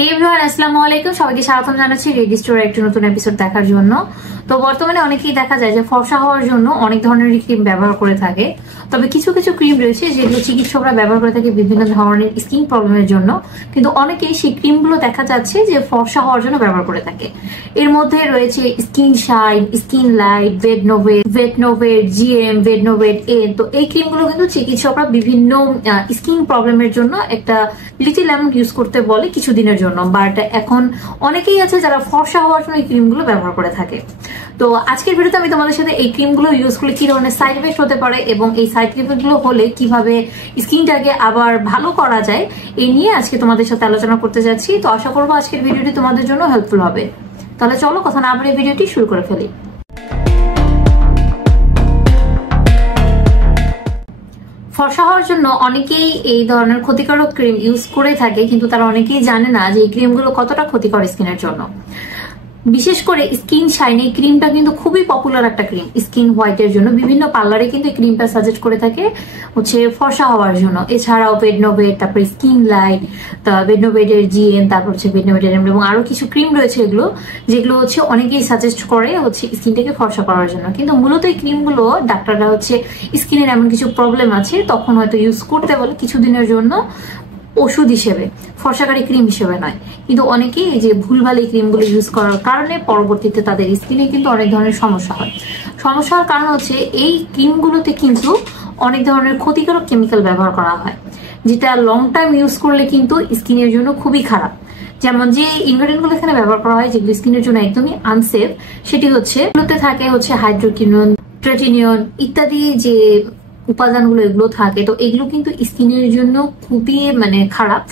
হে everyone, আসসালামু আলাইকুম। সবাইকে স্বাগতম জানাচ্ছি রেডি স্টোরের একটি নতুন এপিসোড দেখার জন্য। তো বর্তমানে অনেকেই দেখা যায় যে ফর্সা হওয়ার জন্য অনেক ধরনের ক্রিম ব্যবহার করে থাকে। তবে কিছু কিছু ক্রিম রয়েছে যেগুলো চিকিৎসকরা ব্যবহার করে থাকে বিভিন্ন ধরনের স্কিন প্রবলেমের জন্য, কিন্তু অনেকেই সেই ক্রিমগুলো দেখা যাচ্ছে যে ফর্সা হওয়ার জন্য ব্যবহার করে থাকে। এর মধ্যে রয়েছে Skin Shine, Skin Light, Betnovate, GM, Betnovate এ। তো এই ক্রিমগুলো কিন্তু চিকিৎসকরা বিভিন্ন স্কিন প্রবলেমের জন্য একটা লিটিল অ্যামাউন্ট ইউজ করতে বলে কিছুদিনের জন্য। বাট এখন অনেকেই আছে যারা ফর্সা হওয়ার জন্য এই ক্রিমগুলো ব্যবহার করে থাকে। তো আজকের ভিডিওতে আমি তোমাদের সাথে এই ক্রিমগুলো ইউজ করলে কি ধরনের সাইড এফেক্ট হতে পারে এবং এই সাইড এফেক্ট গুলো হলে কিভাবে স্কিনটাকে আবার ভালো করা যায় এই নিয়ে আজকে তোমাদের সাথে আলোচনা করতে যাচ্ছি। তো আশা করবো আজকের ভিডিওটি তোমাদের জন্য হেল্পফুল হবে। তাহলে চলো কথা না বলে ভিডিওটি শুরু করে ফেলি। ফর্সা হওয়ার জন্য অনেকেই এই ধরনের ক্ষতিকারক ক্রিম ইউজ করে থাকে, কিন্তু তারা অনেকেই জানে না যে এই ক্রিমগুলো কতটা ক্ষতিকর স্কিনের জন্য। বিশেষ করে স্কিন শাইন এই ক্রিমটা কিন্তু খুবই পপুলার একটা ক্রিম স্কিন হোয়াইটের জন্য। বিভিন্ন পার্লারে কিন্তু এই ক্রিমটা সাজেস্ট করে থাকে হচ্ছে ফর্সা হওয়ার জন্য। এছাড়াও ভেটনোভেট, তারপর স্কিন লাইট, ভেটনোভেটের জিএম, তারপর হচ্ছে ভেটনোভেটের এম এবং আরো কিছু ক্রিম রয়েছে যেগুলো হচ্ছে অনেকেই সাজেস্ট করে হচ্ছে স্কিনটাকে ফর্সা করার জন্য। কিন্তু মূলত এই ক্রিমগুলো ডাক্তাররা হচ্ছে স্কিনের এমন কিছু প্রবলেম আছে তখন হয়তো ইউজ করতে বলে কিছুদিনের জন্য ওষুধ হিসেবে, ফর্সাকারী ক্রিম হিসেবে নয়। কিন্তু অনেকেই এই যে ভুলভাল এই ক্রিমগুলো ইউজ করার কারণে পরবর্তীতে তাদের স্কিনে কিন্তু অনেক ধরনের সমস্যা হয়। সমস্যা হওয়ার কারণ হচ্ছে এই ক্রিমগুলোতে কিন্তু অনেক ধরনের ক্ষতিকারক কেমিক্যাল ব্যবহার করা হয়, যেটা লং টাইম ইউজ করলে কিন্তু স্কিনের জন্য খুবই খারাপ। যেমন যে ইনগ্রেডিয়েন্ট গুলো এখানে ব্যবহার করা হয় যেগুলো স্কিনের জন্য একদমই আনসেফ, সেটি হচ্ছে থাকে হচ্ছে হাইড্রোকিনোন, ট্রেটিনিয়ন ইত্যাদি যে উপাদানগুলো এগুলো থাকে। তো এগুলো কিন্তু স্কিনের জন্য খুবই খারাপ।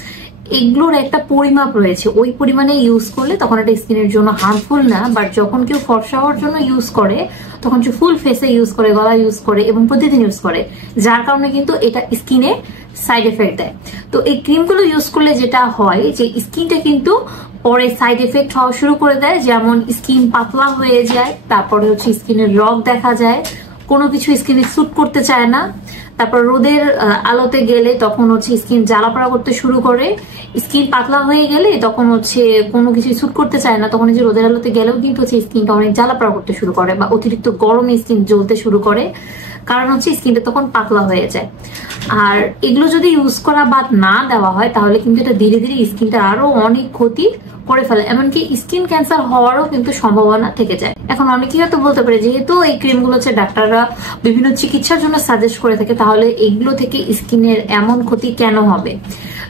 এগুলোর একটা পরিমাপ রয়েছে, ওই পরিমাণে ইউজ করলে তখন এটা স্কিনের জন্য হার্মফুল না। বাট যখন কেউ ফর্সা হওয়ার জন্য ইউজ করে তখন ফুল ফেসে ইউজ করে, গলা ইউজ করে এবং প্রতিদিন ইউজ করে, যার কারণে কিন্তু এটা স্কিনে সাইড এফেক্ট দেয়। তো এই ক্রিমগুলো ইউজ করলে যেটা হয় যে স্কিনটা কিন্তু পরে সাইড এফেক্ট হওয়া শুরু করে দেয়। যেমন স্কিন পাতলা হয়ে যায়, তারপরে হচ্ছে স্কিনের রগ দেখা যায়, কোনো কিছু স্কিনে স্যুট করতে চায় না। তারপর রোদের আলোতে গেলে তখন হচ্ছে স্কিন জ্বালাপড়া করতে শুরু করে। স্কিন পাতলা হয়ে গেলে তখন হচ্ছে কোনো কিছু স্যুট করতে চায় না, তখন যে রোদের আলোতে গেলেও কিন্তু হচ্ছে স্কিনটা অনেক জ্বালাপড়া করতে শুরু করে বা অতিরিক্ত গরমে স্কিন জ্বলতে শুরু করে, কারণ হচ্ছে স্কিনটা তখন পাতলা হয়ে যায়। আর এগুলো যদি ইউজ করা বাদ না দেওয়া হয় তাহলে কিন্তু এটা ধীরে ধীরে স্কিনটা আরো অনেক ক্ষতি করে ফেলে, এমনকি স্কিন ক্যান্সার হওয়ারও কিন্তু সম্ভাবনা থেকে যায়। এখন অনেকেই হয়তো বলতে পারে যেহেতু এই ক্রিমগুলো হচ্ছে ডাক্তাররা বিভিন্ন চিকিৎসার জন্য সাজেস্ট করে থাকে, তাহলে এগুলো থেকে স্কিনের এমন ক্ষতি কেন হবে?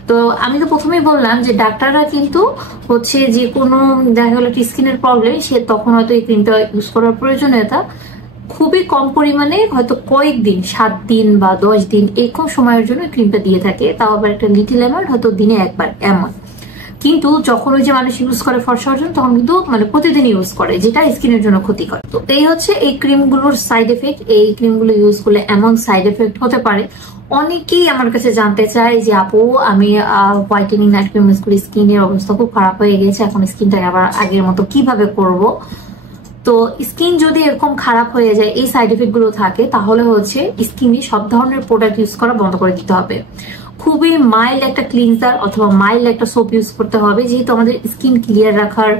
তো আমি তো প্রথমেই বললাম যে ডাক্তাররা কিন্তু হচ্ছে যে কোনো দেখা গেল স্কিনের প্রবলেম, সে তখন হয়তো এই ক্রিমটা ইউজ করার প্রয়োজনীয়তা খুবই কম পরিমাণে, হয়তো কয়েকদিন 7 দিন বা 10 দিন এরকম সময়ের জন্য ক্রিমটা দিয়ে থাকে, তাও আবার একটা লিটিল অ্যামাউন্ট, হয়তো দিনে একবার এমন। কিন্তু যখন ওই যে মানুষ ইউজ করে ফর্সা হওয়ার জন্য তখন কিন্তু প্রতিদিন ইউজ করে, যেটা স্কিনের জন্য ক্ষতিকর। তো এই হচ্ছে এই ক্রিমগুলোর সাইড এফেক্ট। এই ক্রিমগুলো ইউজ করলে এমন সাইড এফেক্ট হতে পারে। অনেকেই আমার কাছে জানতে চায় যে আপু আমি হোয়াইটেনিং নাইট ক্রিম ইউজ করি, স্কিনের অবস্থা খুব খারাপ হয়ে গেছে, এখন স্কিনটাকে আবার আগের মতো কিভাবে করব? তো স্কিন যদি এরকম খারাপ হয়ে যায়, এই সাইড এফেক্ট গুলো থাকে, তাহলে হচ্ছে স্কিনে সব ধরনের প্রোডাক্ট ইউজ করা বন্ধ করে দিতে হবে। খুবই মাইল্ড একটা ক্লিনজার অথবা মাইল্ড একটা সোপ ইউজ করতে হবে, যেহেতু আমাদের স্কিন ক্লিয়ার রাখার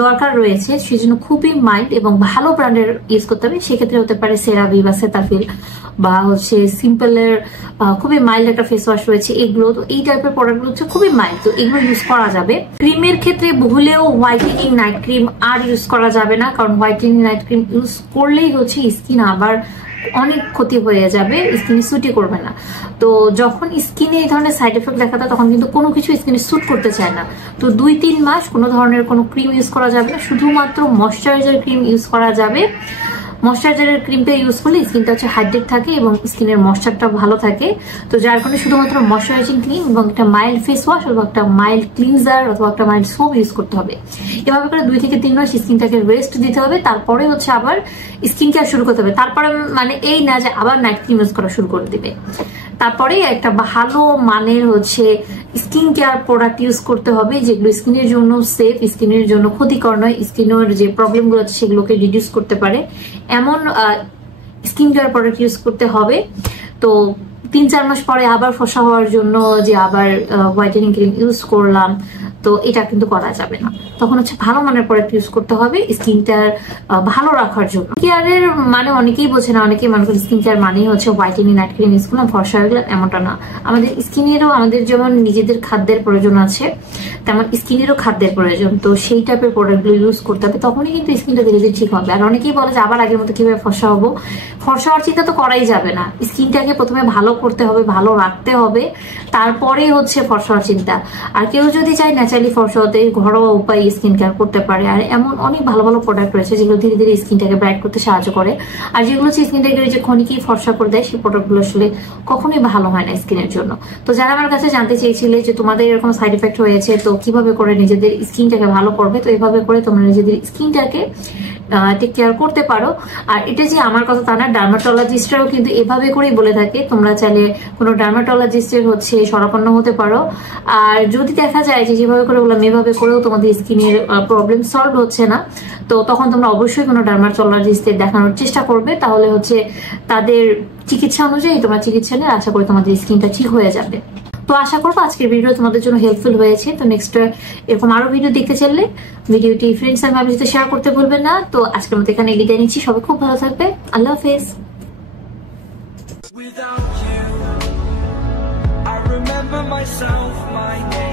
দরকার রয়েছে, সেই জন্য খুবই মাইল্ড এবং ভালো ব্র্যান্ডের ইউজ করতে হবে। সেক্ষেত্রে হতে পারে সেরাভি বা সেতাফিল বা হচ্ছে সিম্পলের খুবই মাইল্ড একটা ফেস ওয়াশ রয়েছে, এগুলো। তো এই টাইপের প্রোডাক্ট হচ্ছে খুবই মাইল্ড, তো এগুলো ইউজ করা যাবে। ক্রিমের ক্ষেত্রে ভুলেও হোয়াইটেনিং নাইট ক্রিম আর ইউজ করা যাবে না, কারণ হোয়াইটেনিং নাইট ক্রিম ইউজ করলেই হচ্ছে স্কিন আবার অনেক ক্ষতি হয়ে যাবে, স্কিনে স্যুটই করবে না। তো যখন স্কিনে এই ধরনের সাইড এফেক্ট দেখা দেয় তখন কিন্তু কোনো কিছু স্কিনে স্যুট করতে চায় না। তো 2-3 মাস কোনো ধরনের কোনো ক্রিম ইউজ করা যাবে না, শুধুমাত্র ময়শ্চারাইজার ক্রিম ইউজ করা যাবে। ময়শ্চারাইজারের ক্রিমটা ইউজ করলে স্কিনটা হচ্ছে হাইড্রেট থাকে এবং স্কিনের ময়শ্চারটা ভালো থাকে। তো যার কারণে শুধুমাত্র ময়শ্চারাইজিং ক্রিম এবং একটা মাইল্ড ফেস ওয়াশ অথবা একটা মাইল্ড ক্লিনজার অথবা একটা মাইল্ড সোপ ইউজ করতে হবে। এভাবে করে 2 থেকে 3 মাস স্কিনটাকে রেস্ট দিতে হবে, তারপরে হচ্ছে আবার স্কিন কেয়ার শুরু করতে হবে। তারপরে এই না যে আবার নাইট ক্রিম ইউজ করা শুরু করে দিবে। তারপরে একটা ভালো মানের হচ্ছে স্কিন কেয়ার প্রোডাক্ট ইউজ করতে হবে, যেগুলো স্কিনের জন্য সেফ, স্কিনের জন্য ক্ষতিকর নয়, স্কিনের যে প্রবলেম গুলো আছে সেগুলোকে রিডিউস করতে পারে এমন স্কিন কেয়ার প্রোডাক্ট ইউজ করতে হবে। তো 3-4 মাস পরে আবার ফর্সা হওয়ার জন্য যে আবার হোয়াইটেনিং ক্রিম ইউজ করলাম, তো এটা কিন্তু করা যাবে না। তখন হচ্ছে ভালো মানের প্রোডাক্ট ইউজ করতে হবে স্কিনটার ভালো রাখার জন্য। কেয়ারের মানে অনেকেই বোঝে না, অনেকেই মনে করেন স্কিন কেয়ার মানেই হচ্ছে হোয়াইটেনিং নাইট ক্রিম ইউজ করলাম ফর্সা হয়ে গেলাম, এমনটা না। আমাদের স্কিনেরও আমাদের যেমন নিজেদের খাদ্যের প্রয়োজন আছে তেমন স্কিনেরও খাদ্যের প্রয়োজন, তো সেই টাইপের প্রোডাক্টগুলো ইউজ করতে হবে, তখনই কিন্তু স্কিনটা ধীরে ধীরে ঠিক হবে। আর অনেকেই বলে যে আবার আগের মতো কিভাবে ফর্সা হবো, ফর্সা হওয়ার চিন্তা তো করাই যাবে না। স্কিনটাকে প্রথমে ভালো করতে হবে, ভালো রাখতে হবে, তারপরে হচ্ছে ফর্সা হওয়ার চিন্তা। আর কেউ যদি চায় ন্যাচারালি ফর্সা হতে ঘরোয়া উপায়ে স্কিন কেয়ার করতে পারে। আর এমন অনেক ভালো ভালো প্রোডাক্ট রয়েছে যেগুলো ধীরে ধীরে স্কিনটাকে ব্রাইট করতে সাহায্য করে। আর যেগুলো হচ্ছে স্কিনটাকে যে ক্ষণিকেই ফর্সা করে দেয়, সেই প্রোডাক্টগুলো আসলে কখনোই ভালো হয় না স্কিনের জন্য। তো যারা আমার কাছে জানতে চেয়েছিলে যে তোমাদের এরকম সাইড এফেক্ট হয়েছে তো কিভাবে করে নিজেদের স্কিনটাকে ভালো করবে, তো এইভাবে করে তোমরা নিজেদের স্কিনটাকে টেক কেয়ার করতে পারো। আর এটা যে আমার কথা তা না, ডার্মাটোলজিস্টরাও কিন্তু এভাবে করেই বলে থাকে। তোমরা চাইলে কোনো ডার্মাটোলজিস্টের হচ্ছে শরণাপন্ন হতে পারো। আর যদি দেখা যায় যে যেভাবে করে বললাম এভাবে করেও তোমাদের স্কিনের প্রবলেম সলভ হচ্ছে না, তো তখন তোমরা অবশ্যই কোনো ডার্মাটোলজিস্টের দেখানোর চেষ্টা করবে। তাহলে হচ্ছে তাদের চিকিৎসা অনুযায়ী তোমরা চিকিৎসা নিয়ে আশা করি তোমাদের স্কিনটা ঠিক হয়ে যাবে। তো আশা করবো আজকের ভিডিও তোমাদের জন্য হেল্পফুল হয়েছে। তো নেক্সট এরকম আরো ভিডিও দেখতে চাইলে ভিডিওটি ফ্রেন্ডস আর ফ্যামিলির সাথে শেয়ার করতে ভুলবেন না। তো আজকের মতো এখানে বিদায় নিচ্ছি, সবাই খুব ভালো থাকবে, আল্লাহ হাফেজ। Without you, I remember myself, my name.